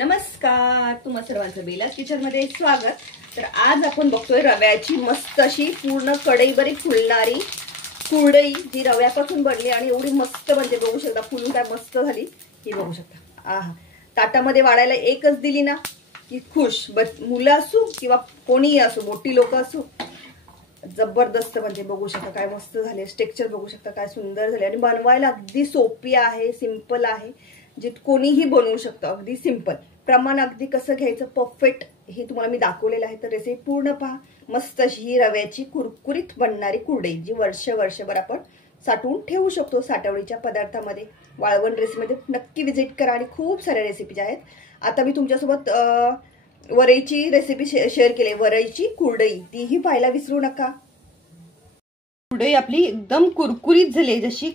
नमस्कार, तुम्हा सर्वांचं बेलास किचन मध्ये स्वागत। तर आज आपण बघतोय रव्याची मस्त अशी पूर्ण कढईभरी फुलणारी कुरडई जी रव्यापासून बनली आणि एवढी मस्त म्हणजे बघू शकता फुलून काय मस्त झाली ही बघू शकता। आहा, ताटामध्ये वाढायला एकच दिली ना की खुश, मुलं असू किंवा कोणीही असू, मोठी लोक असू, जबरदस्त म्हणजे बघू शकता काय मस्त झाले। स्ट्रक्चर बघू शकता काय सुंदर झाले आणि बनवायला अगदी सोपी आहे, सिंपल आहे, जे कोणीही बनवू शकतो। अगदी सिंपल, प्रमाण अगदी कसं घ्यायचं परफेक्ट हे तुम्हाला मी दाखवलेलं आहे। तर रेसिपी पूर्ण पहा। मस्त अशी ही रव्याची कुरकुरीत बनणारी कुरडई जी वर्षभर आपण साठवून ठेवू शकतो साठवणीच्या पदार्थामध्ये। वाळवण रेसिपीमध्ये नक्की विजिट करा आणि खूप साऱ्या रेसिपीज आहेत। आता मी तुमच्यासोबत वरईची रेसिपी शेअर केली, वरईची कुरडई, तीही पाहायला विसरू नका। कुरडई आपली एकदम कुरकुरीत झाली, जशी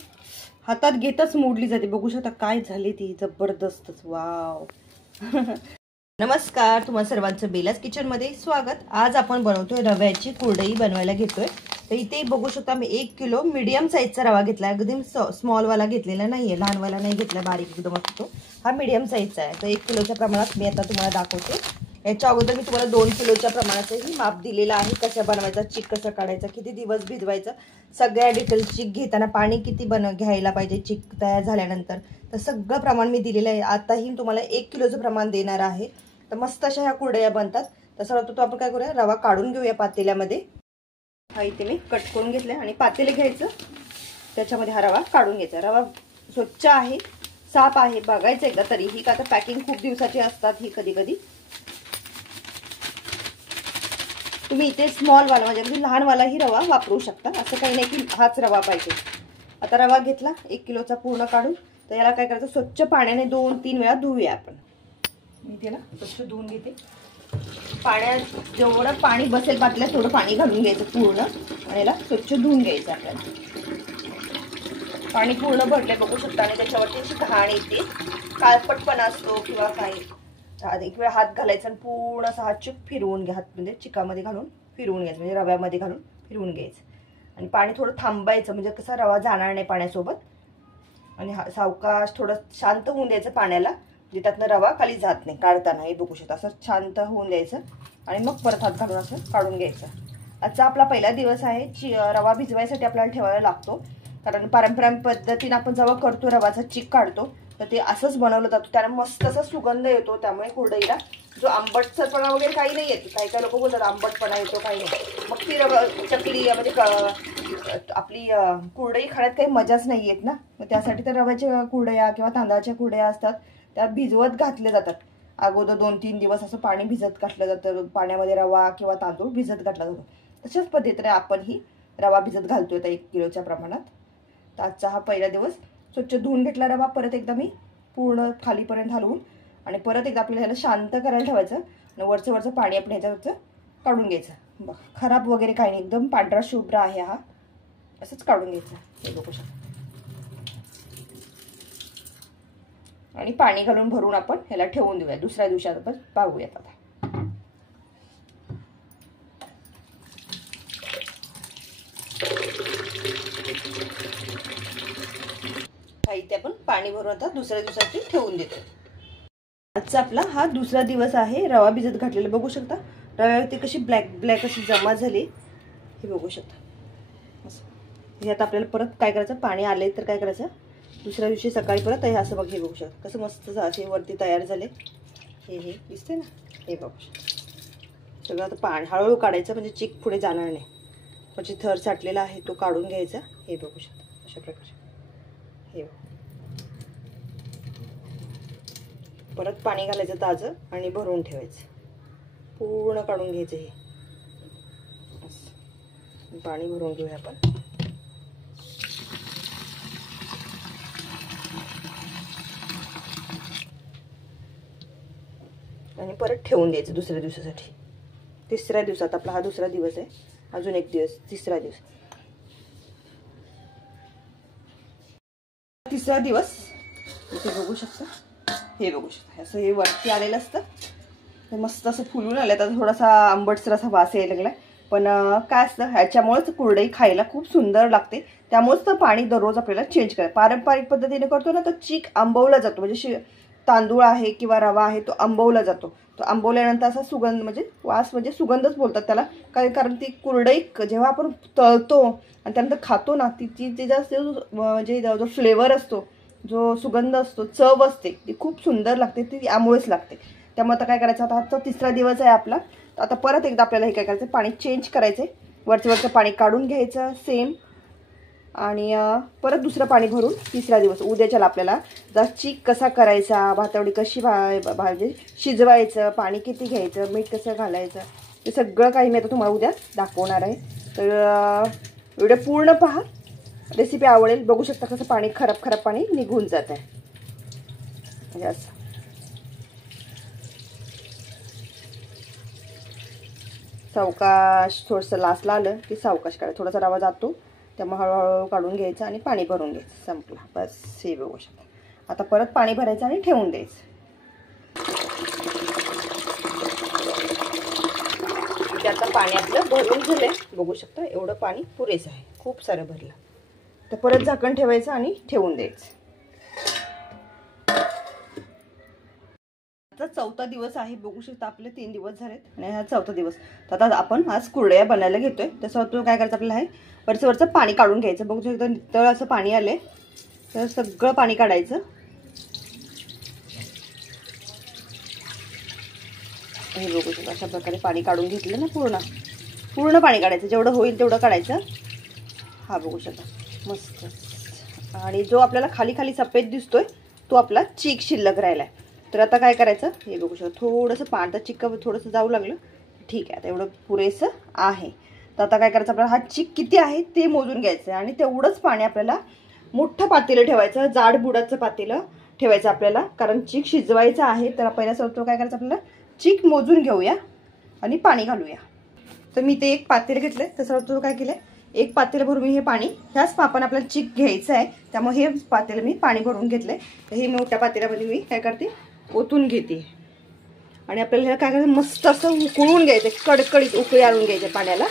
हातात घेतच मोडली जाते। बघू शकता काय झाली ती, जबरदस्तच, वाव। नमस्कार, तुम्हा सर्वांचं बेलास किचन मध्ये स्वागत। आज आपण बनवतोय रव्याची कुरडई बनवायला घेतोय। तर इथे बघू शकता मी 1 किलो मीडियम साईजचा रवा घेतला, एकदम स्मॉल वाला घेतलेला नाहीये, लहान वाला नाही घेतला, बारीक एकदम असतो हा मीडियम साईजचा आहे। तर 1 किलोच्या प्रमाणात मी आता तुम्हाला दाखवते। याच्या अगोदर मी तुम्हाला 2 किलोच्या प्रमाणाचंही माप दिलेलं आहे, कसं बनवायचा, चिक कसं काढायचा, किती दिवस भिजवायचं, सगळ्या डिटेल्स, चिक घेताना पाणी किती घ्यायला पाहिजे चिक तयार झाल्यानंतर, तर सगळं प्रमाण मी दिलेलं आहे। आताही तुम्हाला 1 किलोचं प्रमाण देणार आहे। तर मस्त अशा ह्या कुरडया बनतात। तसं होतं, तो आपण काय करूया, रवा काढून घेऊया पातेल्यामध्ये। हा इथे मी कट करून घेतलाय आणि पातेले घ्यायचं, त्याच्यामध्ये हा रवा काढून घ्यायचा। रवा स्वच्छ आहे, साफ आहे, बघायचं एकदा तरी, ही का तर पॅकिंग खूप दिवसाची असतात ही कधी कधी। तुम्ही इथे स्मॉल वाला म्हणजे लहान वालाही रवा वापरू शकता, असं काही नाही की हाच रवा पाहिजे। आता रवा घेतला 1 किलोचा पूर्ण काढून, तर याला काय करायचं, स्वच्छ पाण्याने 2-3 वेळा धुवूया आपण। मी त्याला स्वच्छ धुवून घेते। पाण्यात जेवढं पाणी बसेल पातळ्यात तेवढं पाणी घालून घ्यायचं पूर्ण आणि याला स्वच्छ धुवून घ्यायचं आपल्याला। पाणी पूर्ण भरले बघू शकता आणि त्याच्यावरती अशी घाण येते, काळपटपणा असतो किंवा काही। एक वेळ हात घालायचा आणि पूर्ण असा हात चिक फिरवून घ्या, हात म्हणजे चिकामध्ये घालून फिरवून घ्यायचं, म्हणजे रव्यामध्ये घालून फिरवून घ्यायचं आणि पाणी थोडं थांबायचं, म्हणजे कसा रवा जाणार नाही पाण्यासोबत। आणि सावकाश थोडं शांत होऊन द्यायचं पाण्याला, म्हणजे त्यातनं रवा खाली जात नाही काढताना। हे बघू शकता, असं शांत होऊन द्यायचं आणि मग परत हात घालून असं काढून घ्यायचं। आजचा आपला पहिला दिवस आहे, रवा भिजवायसाठी आपल्याला ठेवायला लागतो, कारण पारंपरिक पद्धतीने आपण जेव्हा करतो रवाचा चिक काढतो तर ते असंच बनवलं जातं, त्याला मस्त असा सुगंध येतो। त्यामुळे कुरडईला जो आंबटसरपणा वगैरे काही नाही येत। काही काही लोक बोलतात आंबटपणा येतो, काही नाही, मग ती चकली म्हणजे आपली कुरडई खाण्यात काही मजाच नाही येत ना। मग त्यासाठी तर रव्याच्या कुरडया किंवा तांदळाच्या कुरडया असतात, त्या भिजवत घातल्या जातात अगोदर 2-3 दिवस, असं पाणी भिजत घातलं जातं, पाण्यामध्ये रवा किंवा तांदूळ भिजत घातला जातो। तशाच पद्धतीने आपण ही रवा भिजत घालतोय आता 1 किलोच्या प्रमाणात। तर आजचा हा पहिला दिवस। स्वच्छ धुवून घेतला रवा, परत एकदा मी पूर्ण खालीपर्यंत हलवून आणि परत एकदा आपल्याला ह्याला शांत करायला ठेवायचं आणि वरचं पाणी आपण ह्याच्यावरचं काढून घ्यायचं। बघ, खराब वगैरे काही नाही, एकदम पांढरा शुभ्र आहे हा, असंच काढून घ्यायचं। हे बघू शकता आणि पाणी घालून भरून आपण ह्याला ठेवून देऊया। दुसऱ्या दिवशी आपण पाहूयात। आता इथे आपण पाणी भरून आता दुसऱ्या दिवसाची ठेवून देतो। आजचा आपला हा दुसरा दिवस आहे, रवा भिजत घातलेला बघू शकता। रव्यावरती कशी ब्लॅक अशी जमा झाली, हे बघू शकता। हे आता आपल्याला परत काय करायचं, पाणी आले तर काय करायचं, दुसऱ्या दिवशी सकाळी परत हे असं बघ, हे बघू शकता कसं मस्त असे वरती तयार झाले, हे दिसते ना, हे बघू शकता। सगळं आता पाणी हळूहळू काढायचं, म्हणजे चिक पुढे जाणार नाही। म्हणजे थर साठलेला आहे तो काढून घ्यायचा, हे बघू शकता अशा प्रकारे। हे परत पाणी घालायचं ताजं आणि भरून ठेवायचं, पूर्ण काढून घ्यायचं। हे पाणी भरून घेऊया आपण। आणि परत ठेवून द्यायचं दुसऱ्या दिवसासाठी। तिसऱ्या दिवसात आपला हा दुसरा दिवस आहे, अजून 1 दिवस, तिसरा दिवस। तिसरा दिवस इथे बघू शकता, हे बघू शकता असं हे वरती आलेलं असतं, हे मस्त असं फुलून आलं। आता थोडासा आंबटसर असा वास यायला लागला, पण काय असतं, ह्याच्यामुळेच कुरडई खायला खूप सुंदर लागते। त्यामुळेच तर पाणी दररोज आपल्याला चेंज करायचं। पारंपरिक पद्धतीने करतो ना तर चिक आंबवला जातो, म्हणजे तांदूळ आहे किंवा रवा आहे तो आंबवला जातो. तो आंबवल्यानंतर असा सुगंध म्हणजे वास म्हणजे सुगंधच बोलतात त्याला. कारण ती कुरडई जेव्हा आपण तळतो आणि त्यानंतर खातो ना तिचा म्हणजे जो फ्लेवर असतो, जो सुगंध असतो, चव असते, ती खूप सुंदर लागते. ती यामुळेच लागते. त्यामुळे आता काय करायचं, आता आजचा 3रा दिवस आहे आपला. आता परत एकदा आपल्याला हे काय करायचं, पाणी चेंज करायचं आहे. वरचं पाणी काढून घ्यायचं सेम, आणि परत दुसरं पाणी भरून 3रा दिवस उद्याच्याला आपल्याला चिक कसा करायचा, भातावडी कशी भाजी शिजवायचं, पाणी किती घ्यायचं, मीठ कसं घालायचं, ते सगळं काही मी आता तुम्हाला उद्या दाखवणार आहे. तर व्हिडिओ पूर्ण पहा, रेसिपी आवडेल. बघू शकता कसं पाणी खराब पाणी निघून जात आहे. म्हणजे असं सावकाश थोडंसं लासला आलं की सावकाश काढायचं. थोडासा रवा जातो त्यामुळे हळूहळू काढून घ्यायचं आणि पाणी भरून घ्यायचं. संपला बस. हे बघू शकता. आता परत पाणी भरायचं आणि ठेवून द्यायचं. ते आता पाणी आपलं भरून झालंय. बघू शकता एवढं पाणी पुरेसं आहे, खूप सारं भरलं. तर परत झाकण ठेवायचं आणि ठेवून द्यायचं. आता 4था दिवस आहे. बघू शकता आपले 3 दिवस झालेत आणि हा 4था दिवस. तर आता आपण आज कुरडया बनायला घेतोय. तसं तो काय करायचं आपल्याला आहे, वरचं पाणी काढून घ्यायचं. बघू शकता नितळ असं पाणी आले, तर सगळं पाणी काढायचं. हे बघू शकता अशा प्रकारे पाणी काढून घेतलं ना, पूर्ण पाणी काढायचं. जेवढं होईल तेवढं काढायचं. हा बघू शकता मस्त. आणि जो आपल्याला खाली सफेद दिसतोय तो आपला चीक शिल्लक राहिलाय. तर आता काय करायचं, हे बघू शकता थोडंसं पाणी, तर चिक थोडंसं जाऊ लागलं. ठीक आहे, आता एवढं पुरेसं आहे. तर आता काय करायचं, आपल्याला हा चिक किती आहे ते मोजून घ्यायचं आणि तेवढंच पाणी आपल्याला मोठं पातेलं ठेवायचं. जाड बुडाचं पातेलं ठेवायचं आपल्याला, कारण चिक शिजवायचं आहे. तर पहिल्या सर्व काय करायचं, आपल्याला चिक मोजून घेऊया आणि पाणी घालूया. तर मी ते एक पातेलं घेतलंय. तर सर्व काय केलंय, एक पातेलं भरून मी हे पाणी, ह्याच मापाने आपल्याला चिक घ्यायचं आहे. त्यामुळे हे पातेलं मी पाणी भरून घेतलंय. तर हे मोठ्या पातेल्यामध्ये मी काय करते, ओतून घेते. आणि आपल्याला हे काय करायचं, मस्त असं उकळून घ्यायचं. कडकडीत उकळी आणून घ्यायचं पाण्याला.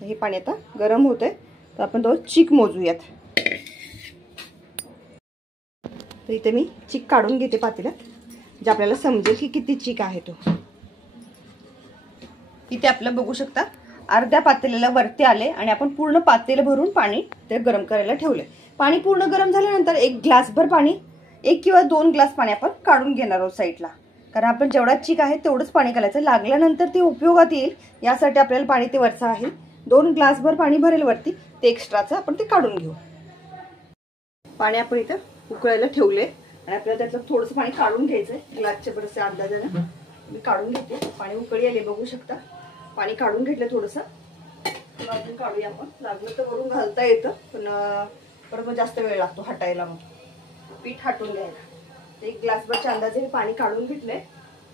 हे पाणी आता गरम होतंय, तर आपण तो चिक मोजूयात. तर इथे मी चिक काढून घेते पातेल्यात, जे आपल्याला समजेल की किती चिक आहे तो. इथे आपलं बघू शकता अर्ध्या पातेल्याला वरती आले आणि आपण पूर्ण पातेलं भरून पाणी ते गरम करायला ठेवले. पाणी पूर्ण गरम झाल्यानंतर 1 ग्लासभर पाणी, 1 किंवा 2 ग्लास पाणी आपण काढून घेणार आहोत साईडला. कारण आपण जेवढा चिक आहे तेवढंच पाणी घालायचं. लागल्यानंतर ते उपयोगात येईल यासाठी आपल्याला पाणी ते वरचं आहे. 2 ग्लासभर पाणी भरेल वरती, ते एक्स्ट्राचं आपण ते काढून घेऊ. पाणी आपण इथं उकळायला ठेवले आणि आपल्याला त्यातलं थोडंसं पाणी काढून घ्यायचंय. ग्लासच्या बरसे अंदाजानं मी काढून घेते. पाणी उकळी आले, बघू शकता. पाणी काढून घेतलं थोडंसं. अजून काढूया आपण. लागलं तर वरून घालता येतं, पण परत मग जास्त वेळ लागतो हटायला. मग पीठ हटून घ्यायला. 1 ग्लासभरच्या अंदाजे पाणी काढून घेतलंय.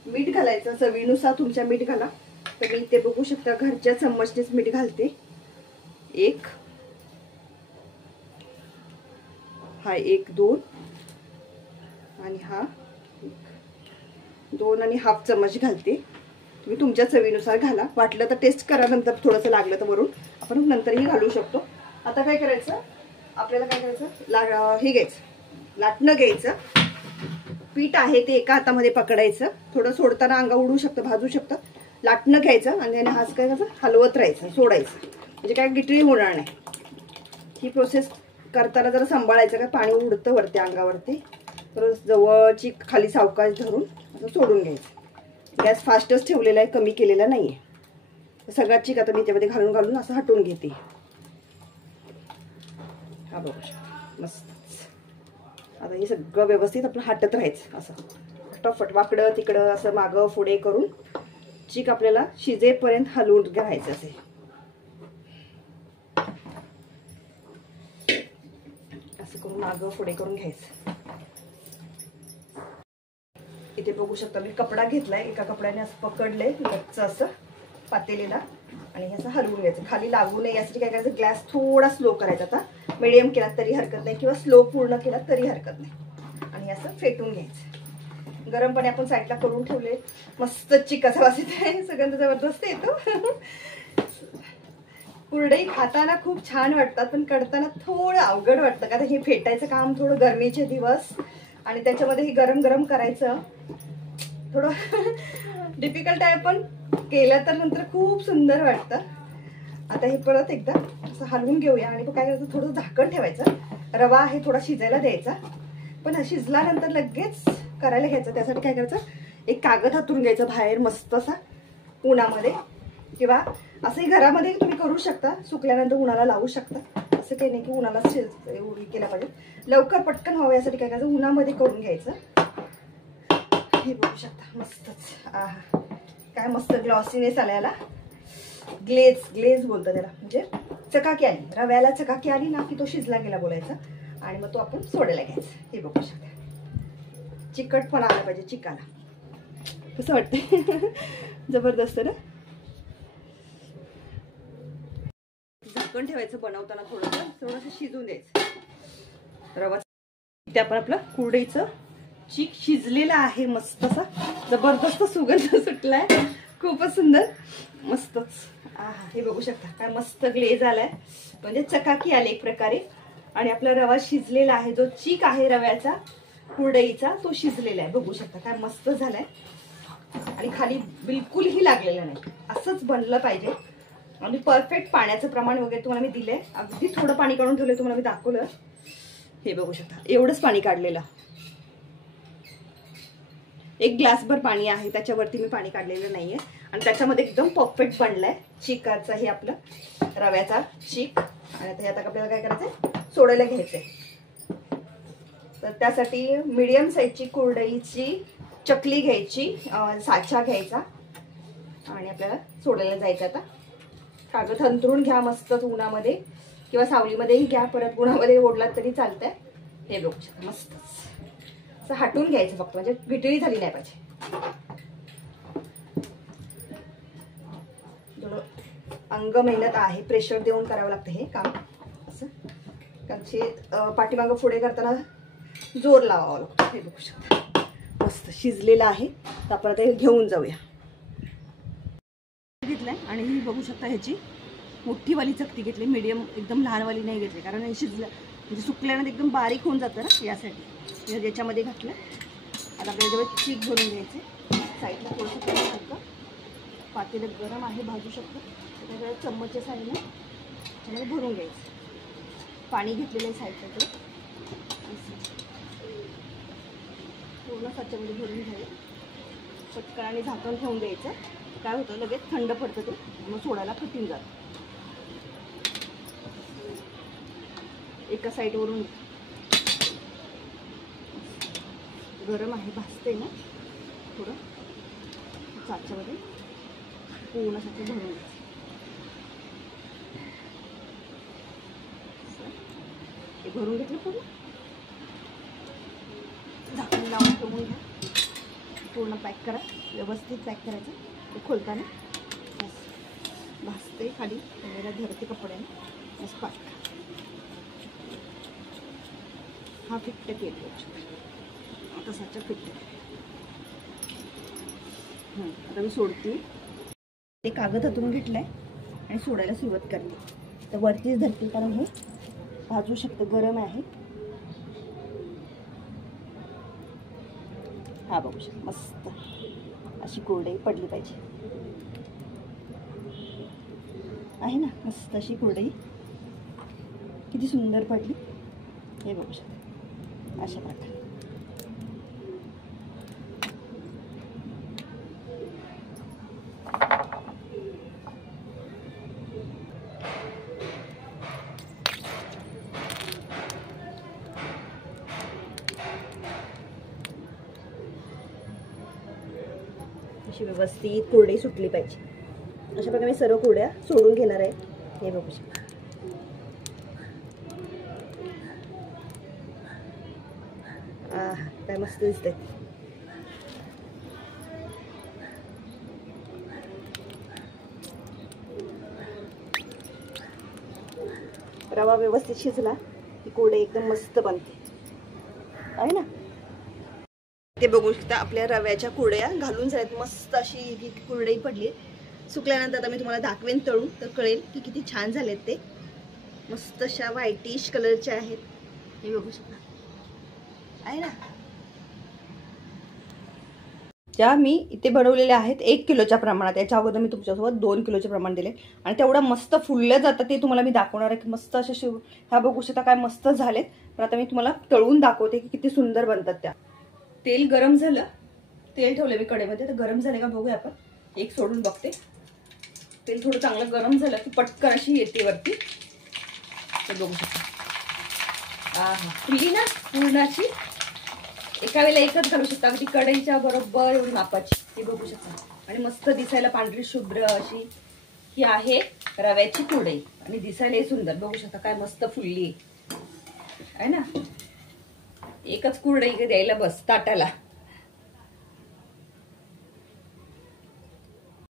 मीठ घालायचं चवीनुसार, तुमच्या मीठ घाला. तर मी इथे बघू शकता घरच्या चम्मचनेच मीठ घालते. 1, हा 1, 2 आणि हा 2 आणि हाफ चम्मच घालते. तुम्ही तुमच्या चवीनुसार घाला. वाटलं तर टेस्ट करा, नंतर थोडंसं लागलं तर वरून आपण नंतरही घालू शकतो. आता काय करायचं, आपल्याला काय करायचं, हे घ्यायचं, लाटणं घ्यायचं. पीठ आहे ते एका हातामध्ये पकडायचं. थोडं सोडताना अंगा उडू शकतं, भाजू शकतं. लाटणं घ्यायचं आणि त्याने हात काय करायचं, हलवत राहायचं, सोडायचं. म्हणजे काय गिटळी होणार नाही. ही प्रोसेस करताना जरा सांभाळायचं, काय पाणी उडतं वरती अंगावरती. तर जवळची खाली सावकाश धरून असं सोडून घ्यायचं. गॅस फास्टच ठेवलेला आहे, कमी केलेला नाहीये. सगळा चिक आता मी त्यामध्ये घालून असं हटवून घेते. हा बघा मस्त. आता हे सगळं व्यवस्थित आपलं हटत राहायचं. असं फटाफट वाकडं तिकडं असं मागं पुढे करून चिक आपल्याला शिजेपर्यंत हलवून घ्यायचं. असे असं करून मागं पुढे करून घ्यायचं. इथे बघू शकता मी कपडा घेतलाय. एका कपड्याने असं पकडलंय गच्च असं पातेलीला आणि हे असं हलवून घ्यायचं. खाली लागू नये यासाठी काय करायचं, गॅस थोडा स्लो करायचा. आता मिडियम केला तरी हरकत नाही किंवा स्लो पूर्ण केला तरी हरकत नाही. आणि असं फेटून घ्यायचं. गरम पाणी आपण साईडला करून ठेवले. मस्त चिकाचा वास येते, सुगंध जबरदस्त येतो. कुरडई खाताना खूप छान वाटतात, पण करताना थोडं अवघड वाटतं. कारण हे फेटायचं काम थोडं गरमीचे दिवस आणि त्याच्यामध्ये हे गरम गरम करायचं. थोडं डिफिकल्ट आहे, पण केलं तर नंतर खूप सुंदर वाटतं. आता हे परत एकदा असं हलवून घेऊया आणि काय करायचं, थोडं झाकण ठेवायचं. रवा आहे थोडा शिजायला द्यायचा, पण शिजल्यानंतर लगेच करायला घ्यायचं. त्यासाठी काय करायचं, एक कागद हातरून घ्यायचं बाहेर मस्त असा उन्हामध्ये, किंवा असंही घरामध्ये तुम्ही करू शकता. सुकल्यानंतर उन्हाला लावू शकता. असं काही नाही की उन्हाला उडी केला पाहिजे. लवकर पटकन व्हावं यासाठी काय करायचं, उन्हामध्ये करून घ्यायचं. हे बघू शकता मस्तच. आहा, काय मस्त ग्लॉसीनेस आला याला. ग्लेज बोलतो त्याला, म्हणजे चकाकी आली. रव्याला चकाकी आली ना की तो शिजला गेला बोलायचा. आणि मग तो आपण सोडायला घ्यायचा. हे बघू शकता, चिकटपणा आला पाहिजे चिकाला. कसं वाटतंय? जबरदस्त ना. झाकण ठेवायचं बनवताना, थोडंसं शिजून द्यायचं रवा. इथे आपण आपलं कुरडईचं चीक शिजलेला आहे. मस्त असा जबरदस्त सुगंध सुटलाय, खूपच सुंदर मस्तच. आहा, हे बघू शकता काय मस्त ग्लेज आलाय, म्हणजे चकाकी आली एक प्रकारे. आणि आपला रवा शिजलेला आहे. जो चीक आहे रव्याचा कुरडईचा तो शिजलेला आहे. बघू शकता काय मस्त झालाय. आणि खाली बिलकुलही लागलेलं नाही. असंच बनलं पाहिजे. आणि परफेक्ट पाण्याचं प्रमाण वगैरे तुम्हाला मी दिलंय. अगदी थोडं पाणी काढून ठेवलंय, तुम्हाला मी दाखवलं. हे बघू शकता, एवढंच पाणी काढलेलं. 1 ग्लासभर पाणी आहे, त्याच्यावरती मी पाणी काढलेलं नाहीये. आणि त्याच्यामध्ये एकदम परफेक्ट बनलाय चिकाचा हे आपलं रव्याचा चीक. आणि आता ह्यात आपल्याला काय करायचंय, सोडायला घ्यायचंय. तर त्यासाठी मीडियम साईजची कुरडईची चकली घ्यायची, साचा घ्यायचा आणि आपल्याला सोडायला जायचं. आता कागद अंथरून घ्या मस्तच उन्हामध्ये, किंवा सावलीमध्येही घ्या. परत उन्हामध्ये ओढलात तरी चालतंय. हे बघू शकता मस्तच असं हटून घ्यायचं फक्त, म्हणजे विटळी झाली नाही पाहिजे. थोडं अंग मेहनत आहे, प्रेशर देऊन करावं लागतं हे काम असं. कारण पाठीमागं पुढे करताना जोर लावावा लागतो. हे बघू शकता मस्त शिजलेलं आहे. तर आपण आता घेऊन जाऊया. घेतलंय आणि ही बघू शकता ह्याची मोठीवाली चकती घेतली. मीडियम एकदम लहानवाली नाही घेतली, कारण हे शिजलं म्हणजे सुकल्यानंतर एकदम बारीक होऊन जातं ना, यासाठी याच्यामध्ये घातलं. आता आपल्याला जेव्हा चीक भरून घ्यायचे. साईडला थोडंसं करू शकतं. पातेलं गरम आहे, भाजू शकतं. त्याच्याकडे चम्मचच्या साईडने त्याच्यामध्ये भरून घ्यायचं. पाणी घेतलेलं आहे साईडकडे, पूर्ण साच्यामध्ये भरून घ्यायचं. पटकन आणि झाकण ठेवून द्यायचं. काय होतं, लगेच थंड पडतं ते, मग सोडायला कठीण जातं. एका साईडवरून गरम आहे, भाजते ना थोडं. साच्यामध्ये पूर्ण साचे भरून घ्यायचं. हे भरून घेतलं पूर्ण. झाकण लावून ठेवून घ्या. पूर्ण पॅक करा, व्यवस्थित पॅक करायचं. ते खोलताना भाजते खाली, त्याला धरते कपड्याने मस्त पाक. हा फिट्ट केलं आता साचा फिट्ट. आता मी सोडते. ते कागद हातून घेतलाय आणि सोडायला सुरुवात करते. तर वरतीच धरते, कारण हे भाजू शकतं, गरम आहे. हा बघू शकता मस्त अशी कुरडई पडली पाहिजे. आहे ना मस्त अशी कुरडई, किती सुंदर पडली. हे बघू शकता अशा प्रकारे. अशी व्यवस्थित कुरडई सुटली पाहिजे. अशा प्रकारे मी सर्व कुरड्या सोडून घेणार आहे. हे बघू शकता. काय मस्त दिसते. रवा व्यवस्थित शिजला की कुरडई एकदम मस्त बनते, आहे ना. ते बघू शकता आपल्या रव्याच्या कुरड्या घालून झाल्यात. मस्त अशी ही कुरडई पडली. सुकल्यानंतर आता मी तुम्हाला दाखवेन तळून, तर कळेल की किती छान झालेत ते. मस्त अशा व्हाईटिश कलरच्या आहेत. हे बघू शकता, आहे ना. ज्या मी इथे बनवलेल्या आहेत 1 किलोच्या प्रमाणात. याच्या अगोदर मी तुमच्यासोबत 2 किलोचे प्रमाण दिले आणि तेवढं मस्त फुलल्या जातं ते तुम्हाला मी दाखवणार आहे की मस्त अशा ह्या बघू शकता काय मस्त झालेत. पण आता मी तुम्हाला तळून दाखवते की किती सुंदर बनतात त्या. तेल गरम झालं, तेल ठेवलं मी कढईमध्ये, तर गरम झाले का बघूया आपण. एक सोडून बघते. तेल थोडं चांगलं गरम झालं की पटकन अशी येते वरती. ते बघू शकता. फुलली ना पूर्णाची. एका वेळेला एकच घालू शकता, अगदी कढईच्या बरोबर एवढी मापाची. हे बघू शकता. आणि मस्त दिसायला पांढरी शुभ्र अशी ही आहे रव्याची कुरडई आणि दिसायला सुंदर. बघू शकता काय मस्त फुलली आहे ना. एकच कुरडई द्यायला बस ताटाला.